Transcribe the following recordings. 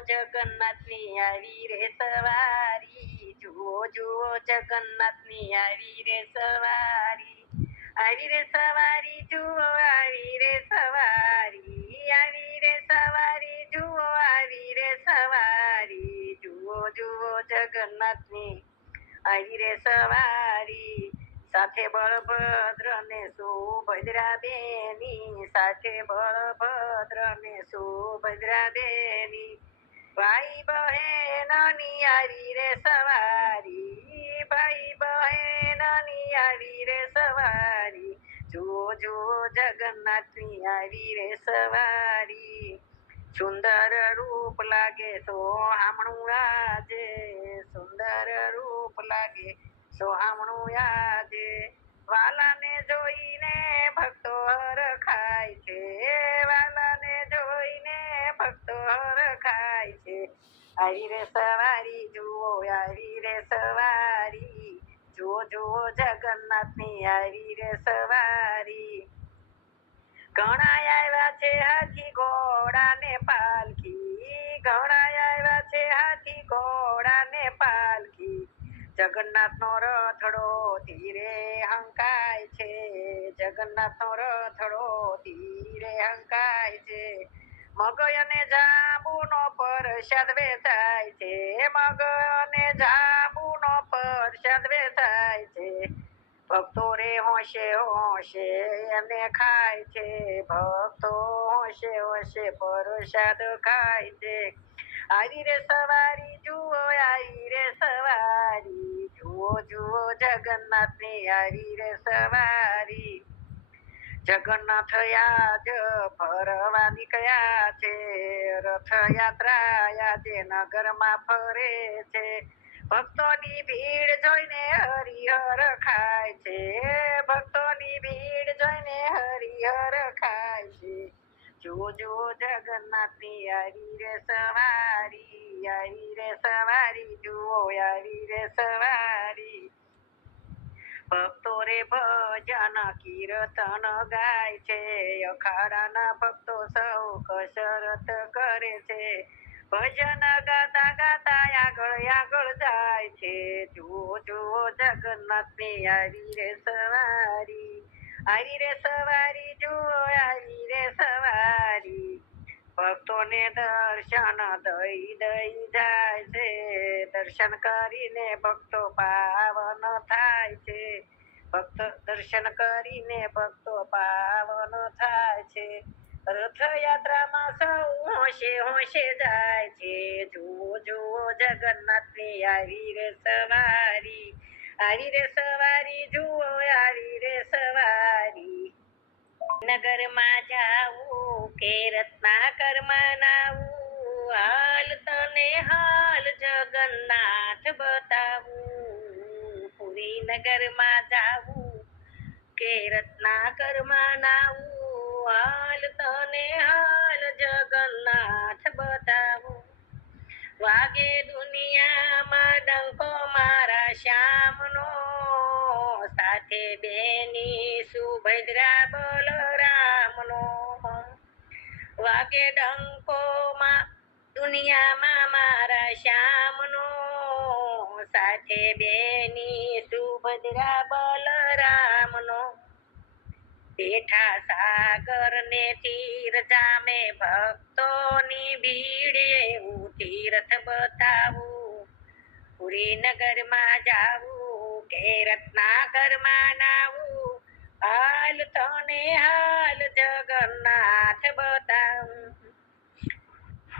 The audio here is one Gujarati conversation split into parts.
જગન્નાથની આવી રે સવારી, જુઓ જુઓ જગન્નાથની આવી રે સવારી, આવી રે સવારી જુઓ આવી રે સવારી, આવી રે સવારી જુઓ આવી રે સવારી, જુઓ જુઓ જગન્નાથની આવી રે સવારી, સાથે બળભદ્ર ને સુભદ્રા બેની, સાથે બળભદ્ર ને સુભદ્રા બેની, ભાઈ બહેનની આવી રે સવારી, ભાઈ બહેનની આવી રે સવારી, જુઓ જુઓ જગન્નાથની આવી રે સવારી, સુંદર રૂપ લાગે સોહામણું આજે, સુંદર રૂપ લાગે સોહામણું આજે, વાલાને જોઈને ભક્તો હરખાય છે, વાલાને જોઈને ભક્તો હરખાય છે, આવી રે સવારી જુઓ આવી રે સવારી, જુઓ જુઓ જગન્નાથની આવી રે સવારી, ઘણા આવ્યા છે હાથી ઘોડા ને પાલખી, ઘણા આવ્યા છે હાથી ઘોડા ને પાલખી, જગન્નાથનો રથડો ધીરે હંકાય છે, જગન્નાથનો રથડો ધીરે હંકાય છે, મગ અને જાંબુનો પ્રસાદ વેચાય છે, મગ અને જાંબુનો પ્રસાદ વેચાય છે, ભક્તો રે હોશે હોશે એને ખાય છે, ભક્તો હોશે હોશે પ્રસાદ ખાય છે, આવી રે સવારી જુઓ આવી રે સવારી, જુઓ જુઓ જગન્નાથની આવી રે સવારી, જગન્નાથ આજ ફરવા નીકળ્યા છે, રથયાત્રા આજે નગરમાં ફરે છે, ભક્તોની ભીડ જોઈને હરિહર ખાય છે, ભક્તોની ભીડ જોઈને હરિહર ખાય છે, જુઓ જુઓ જગન્નાથની આવી રે સવારી, આવી રે સવારી જુઓ આવી રે સવારી, ભક્તો રે ભજન કીર્તન ગાય છે, અખાડાના ભક્તો સૌ કસરત કરે છે, ભજન ગાતા ગાતા આગળ આગળ જાય છે, જુઓ જુઓ જગન્નાથની આવી રે સવારી, આવી રે સવારી જુઓ આવી રે સવારી, ભક્તોને દર્શન દઈ દઈ જાય છે, દર્શન કરીને ભક્તો પાવન થાય છે, ભક્ત દર્શન કરીને ભક્તો પાવન થાય છે, રથયાત્રામાં સૌ હોશે હોશે જાય છે, જુઓ જુઓ જગન્નાથની આવી રે સવારી, આવી રે સવારી જુઓ આવી રે સવારી, નગરમાં જાવું કે રત્નાકરમાં નાવું, હાલ તને હાલ જગન્નાથ બતાવું, પુરી નગરમાં જાવું કે રત્નાકરમાં નાવું, હાલ તને હાલ જગન્નાથ બતાવું, વાગે દુનિયામાં ડંકો મારા શ્યામનો, સાથે બેની સુભદ્રા બલરામનો, વાગે ડંકો દુનિયામાં મારા શ્યામનો, સાથે બેની સુભદ્રા બલરામનો, બેઠા સાગર ને તીર જામે ભક્તોની ભીડ, એવું તીર્થ બતાવું, પુરી નગરમાં જાવું કે રત્નાકરમાં નાવું, હાલ તને હાલ જગન્નાથ બતાવું,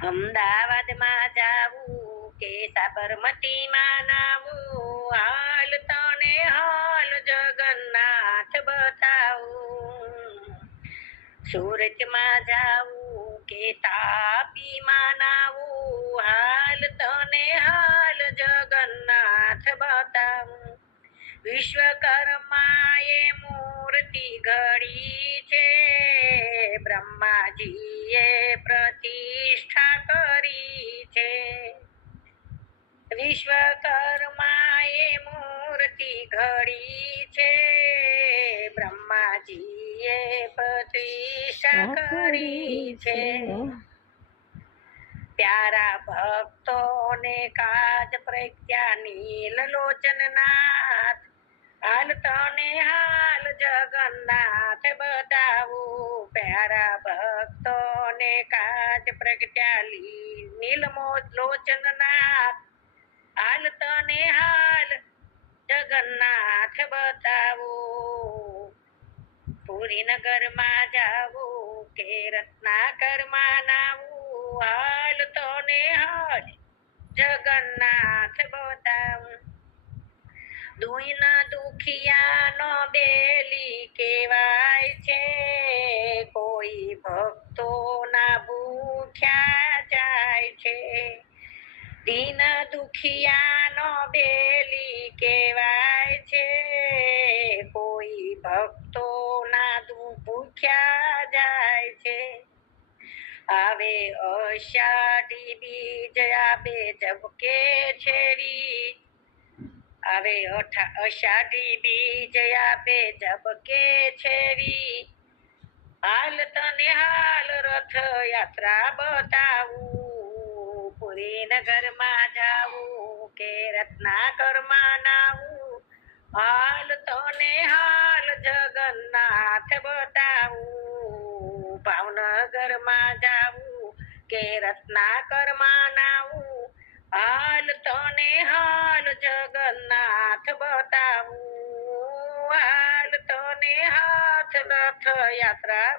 અમદાવાદમાં જાવું કે સાબરમતીમાં નાવું, હાલ તને હાલ જગન્નાથ બતાવું, સુરતમાં જાવું કે તાપીમાં નાવું, હાલ તને હાલ જગન્નાથ બતાવું, વિશ્વકર્માએ મૂર્તિ ઘડી છે, બ્રહ્માજીએ પ્રતિષ્ઠા કરી છે, વિશ્વકર્માએ મૂર્તિ ઘડી છે, બ્રહ્માજીએ પ્રતિષ્ઠા કરી છે, પ્યારા ભક્તોને કાજ પ્રજ્ઞા નીલ લોચનનાથ હાલ તને હાલ જગન્નાથ બતાવું પ્યારા ભક્તોને કાજ પ્રગટ્યા નીલમો લોચનનાથ હાલ તને હાલ જગન્નાથ બતાવું પુરી નગરમાં જાવું કે રત્નાકરમાં નાવું હાલ તને હાલ જગન્નાથ બતાવું દુઈના દુખિયાનો બેલી કહેવાય છે કોઈ ભક્તોના ભૂખ્યા જાય છે દીન દુખિયાનો બેલી કહેવાય છે કોઈ ભક્તોના ભૂખ્યા જાય છે આવે અષાઢી બીજ આવે ઝબકે છેરી આવે અષાઢી બીજ આવે ઝબકે છેરી હાલ તને હાલ રથયાત્રા બતાવું પુરી નગરમાં જાવું કે રત્નાકરમાં નાવું હાલ તને હાલ જગન્નાથ બતાવું ભાવનગરમાં જાવું કે રત્નાકરમાં નાવું હાલ તને હાલ જગન્નાથ બતાવું હાલ તને હાથ રથયાત્રા